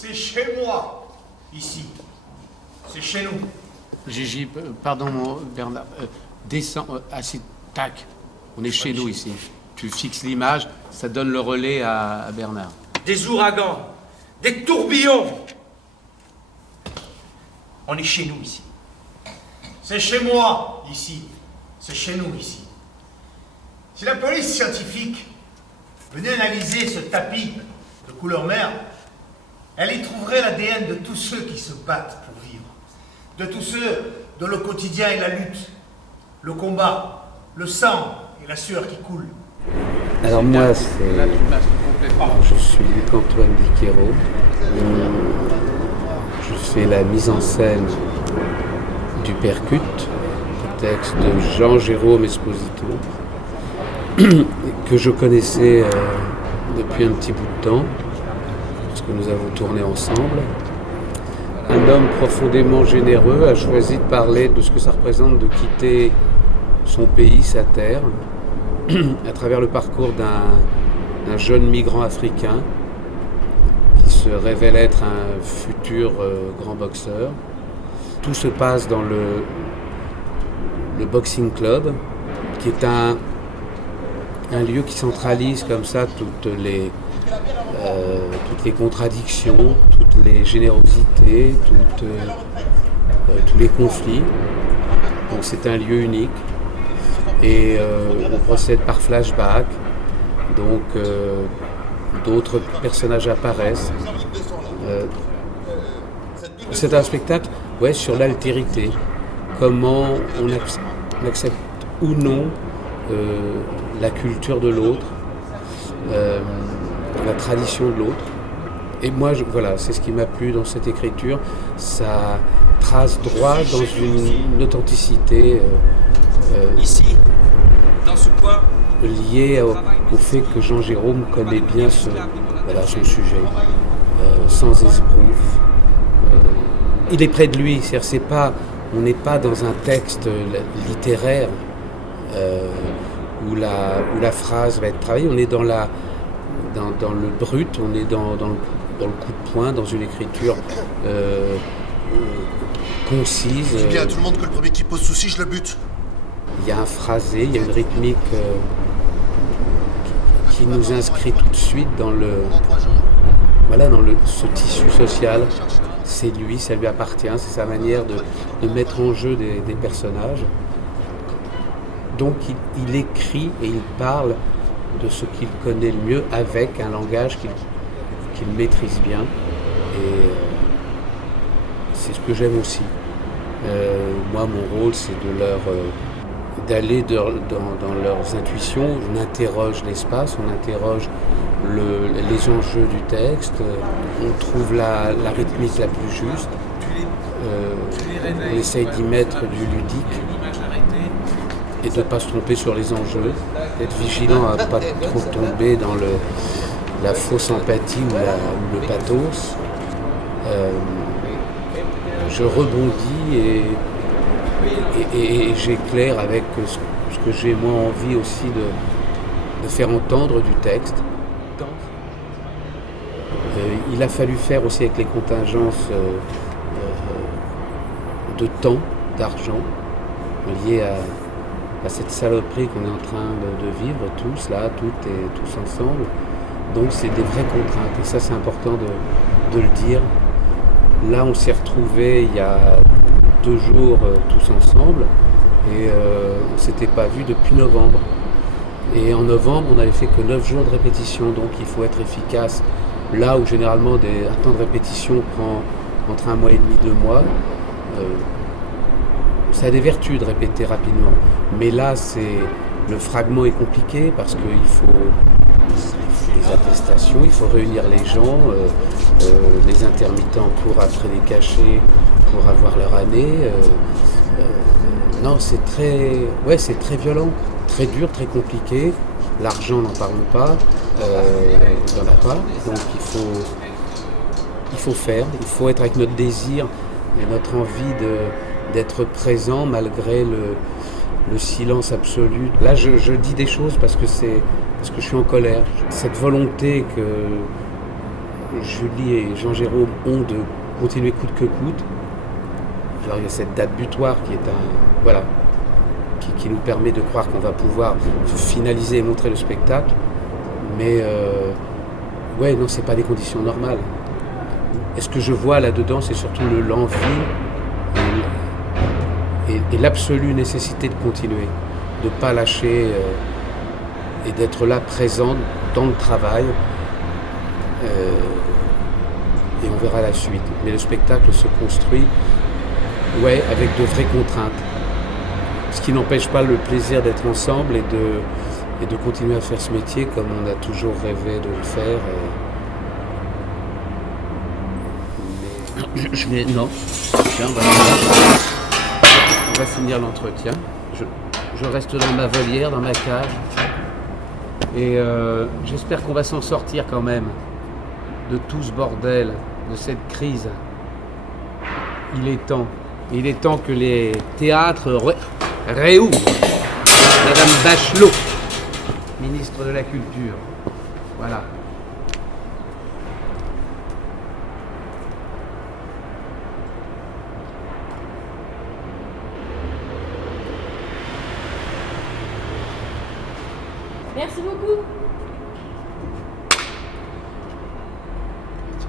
C'est chez moi, ici. C'est chez nous. Gigi, pardon, Bernard. Descends, assis, tac. On est chez nous ici. Tu fixes l'image, ça donne le relais à Bernard. Des ouragans, des tourbillons. On est chez nous ici. C'est chez moi, ici. C'est chez nous, ici. Si la police scientifique venait analyser ce tapis de couleur mer, elle y trouverait l'ADN de tous ceux qui se battent pour vivre. De tous ceux dont le quotidien est la lutte, le combat, le sang et la sueur qui coule. Alors moi, je suis Luc-Antoine Diquero. Je fais la mise en scène du Percute, le texte de Jean-Jérôme Esposito, que je connaissais depuis un petit bout de temps, parce que nous avons tourné ensemble. Un homme profondément généreux a choisi de parler de ce que ça représente de quitter son pays, sa terre, à travers le parcours d'un jeune migrant africain qui se révèle être un futur grand boxeur. Tout se passe dans le Boxing Club, qui est un lieu qui centralise comme ça toutes les contradictions, toutes les générosités, tous les conflits. Donc c'est un lieu unique. Et on procède par flashback, donc d'autres personnages apparaissent. C'est un spectacle sur l'altérité, comment on accepte ou non la culture de l'autre, la tradition de l'autre. Et moi, c'est ce qui m'a plu dans cette écriture, ça trace droit dans une authenticité Ici, dans ce coin, lié au fait que Jean-Jérôme connaît bien son sujet, sans esbrouf. Il est près de lui, on n'est pas dans un texte littéraire où la phrase va être travaillée, on est dans le brut, on est dans le coup de poing, dans une écriture concise. Je dis bien à tout le monde que le premier qui pose souci, je le bute. Il y a un phrasé, il y a une rythmique qui nous inscrit tout de suite dans ce tissu social. C'est lui, ça lui appartient, c'est sa manière de mettre en jeu des personnages. Donc il écrit et il parle de ce qu'il connaît le mieux avec un langage qu'il maîtrise bien. Et c'est ce que j'aime aussi. Moi, mon rôle, c'est d'aller dans leurs intuitions. On interroge l'espace, on interroge les enjeux du texte, on trouve la rythmique la plus juste, on essaye d'y mettre du ludique et de ne pas se tromper sur les enjeux, d'être vigilant à ne pas trop tomber dans la fausse empathie ou le pathos. Je rebondis et j'éclaire avec ce que j'ai moi envie aussi de faire entendre du texte. Il a fallu faire aussi avec les contingences de temps, d'argent, liées à cette saloperie qu'on est en train de vivre tous là, toutes et tous ensemble. Donc c'est des vraies contraintes et ça c'est important de le dire. Là on s'est retrouvés il y a 2 jours tous ensemble et on ne s'était pas vus depuis novembre. Et en novembre on n'avait fait que 9 jours de répétition, donc il faut être efficace. Là où généralement un temps de répétition prend entre 1 mois et demi, 2 mois, ça a des vertus de répéter rapidement. Mais là, le fragment est compliqué parce qu'il faut des attestations, il faut réunir les gens, les intermittents courent après les cachets pour avoir leur année. Non, c'est très violent, très dur, très compliqué. L'argent, n'en parlons pas, il n'y en a pas. Donc il faut faire, il faut être avec notre désir et notre envie d'être présent malgré le silence absolu. Là, je dis des choses parce que je suis en colère. Cette volonté Julie et Jean-Jérôme ont de continuer coûte que coûte. Alors il y a cette date butoir qui est qui nous permet de croire qu'on va pouvoir finaliser et montrer le spectacle. Mais non, c'est pas des conditions normales. Et ce que je vois là-dedans, c'est surtout l'envie et l'absolue nécessité de continuer, de ne pas lâcher et d'être là présent dans le travail. Et on verra la suite. Mais le spectacle se construit avec de vraies contraintes. Ce qui n'empêche pas le plaisir d'être ensemble et de continuer à faire ce métier comme on a toujours rêvé de le faire. Mais je vais... Non. Tiens, on va finir l'entretien. Je reste dans ma volière, dans ma cage. Et j'espère qu'on va s'en sortir quand même de tout ce bordel, de cette crise. Il est temps. Il est temps que les théâtres réouvrent. Madame Bachelot, ministre de la Culture. Voilà. Merci beaucoup.